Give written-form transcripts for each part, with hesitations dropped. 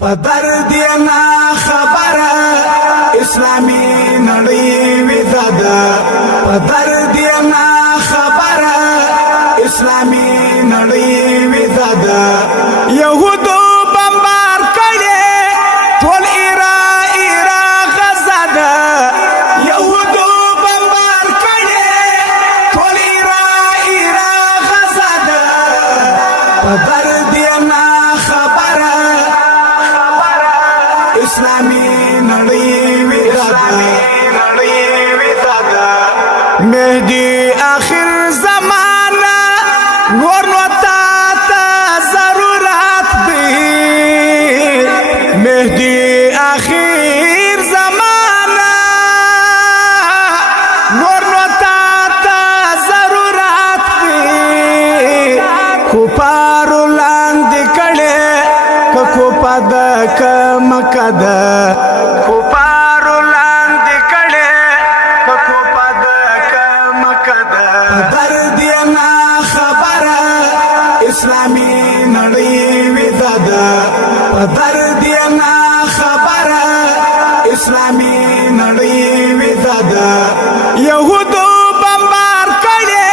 پدر دینا خبر اسلامی نړۍ ودادا پدر دینا خبر اسلامی نړۍ ودادا يهودو بمبار کړي ټول ایرا غزا ده يهودو بمبار کړي ټول ایرا غزا ده پدر دینا خبر اسلامی نړۍ ودادا مهدی آخر زمانہ نور نو تا ضرورت دی مهدی آخر زمانہ نور نو تا ضرورت دی کوپار لاندې کړه کو پد کمکد کوپار لاندې کړه کو پد کمکد در دینا خبر اسلامی نړۍ ودادا در دینا خبر اسلامی نړۍ ودادا يهودو بمبار کړي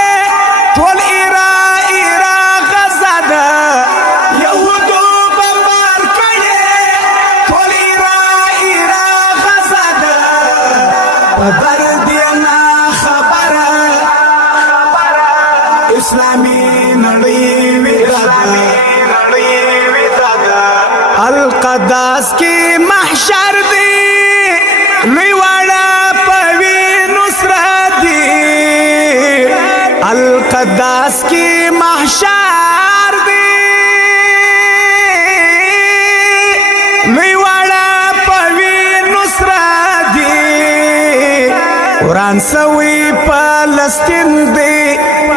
ټول ایرا غزا ده يهودو بمبار کړي ټول ایرا غزا ده پدر دینا خبر اسلامی نړۍ ودادا القداس کی محشر دی لوی واړه پوی نصرت دی القداس کی محشر دی لوی واړه پوی نصرت دی قرآن سوی فلسطین دی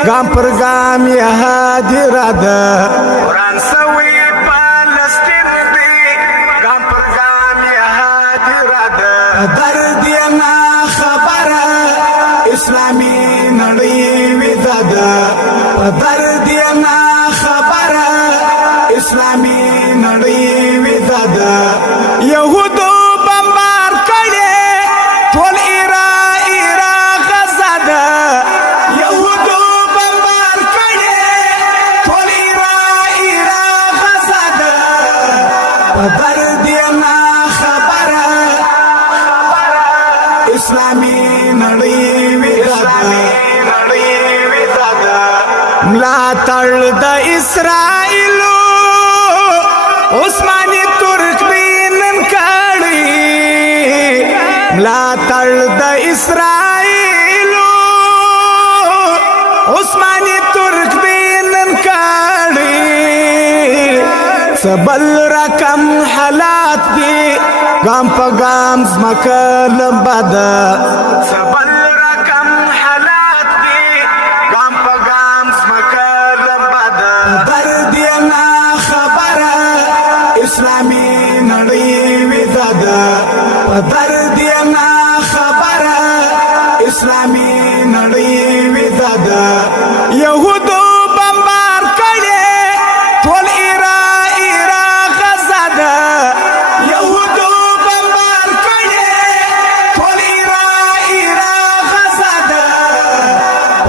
گام پر گام یهاد اراده قرآن سوی فلسطین دی گام پر گام یهاد اراده در دینا خبر اسلامی نړۍ ودادا در دینا خبر اسلامی نړۍ ودادا يهودو بمبار کړي ټول ایرا غزا ده يهودو بمبار کړي ټول ایرا غزا ده پدر دینا خبر اسلامی نړۍ ودادا ملا تړ د اسرائیل عثماني ترک بینن کړي ملا تړ د اسرائیل عثماني ترک بینن کړي سبل رقم حالات دي گام په گام زمکه لمباده سبل رقم حالات دي گام په گام زمکه لمباده در دینا خبر اسلامی نړۍ ودادا در دینا خبر اسلامی نړۍ ودادا يهودو بمبار کړي ټول ایرا غزا ده يهودو بمبار کړي ټول ایرا غزا ده پدر دینا خبر اسلامی نړۍ ودادا در دینا خبر اسلامی نړۍ ودادا يهودو بمبار کړي ټول ایرا غزا ده يهودو بمبار کړي ټول ایرا غزا ده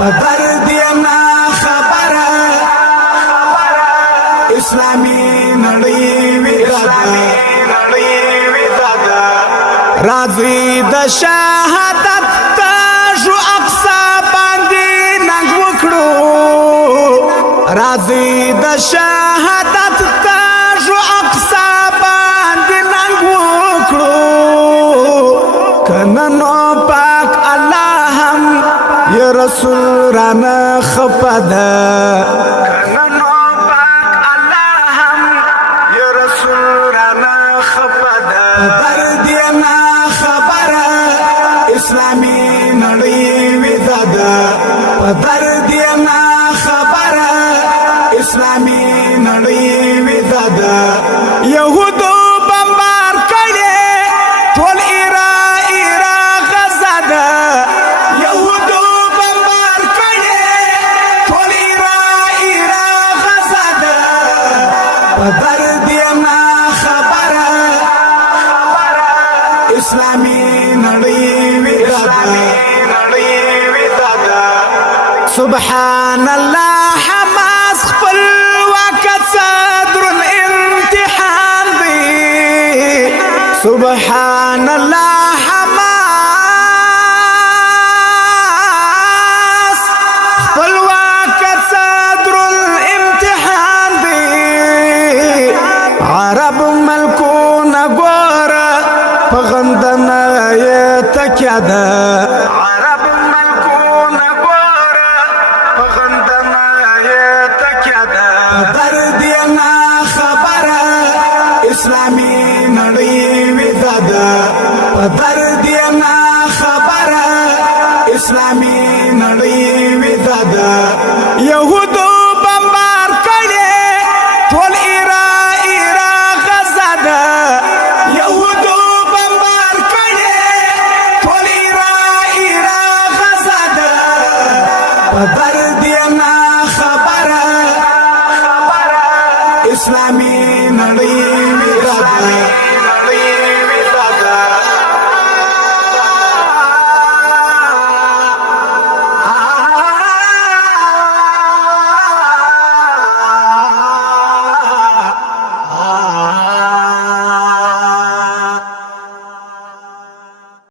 پدر دینا خبر اسلامی نړۍ ودادا در دینا خبر اسلامی نړۍ ودادا راځي د شهادت تاجو اقصا باندې ننګ وکړو راځي د شهادت تاجو اقصا باندې ننګ وکړو کنه نو پاک الله هم یا رسول رانا خپدا کنه نو پاک الله هم یا رسول رانا خپدا در دینا خبر اسلامی نړۍ ودادا در دینا خبر اسلامی نړۍ ودادا يهودو بمبار کړي ټول ایرا غزا ده يهودو بمبار کړي ټول ایرا اسلامی نړۍ ودادا سبحان الله حماس خپل وقت صدر الامتحان دی سبحان الله حماس خپل وقت صدر الامتحان دی عرب ملکونه ګوره په غندنه یې تکیه ده عرب ملکونه ګوره په غندنه یې تکیه ده درد یې نه خبره اسلامي نړۍ ویده ده په درد یې نه خبره اسلامي نړۍ ویده ده یهودو بمبار کړي ټول غزه ده یهودو بمبار کړي ټول غزه ده په درد یې نه خبره اسلامي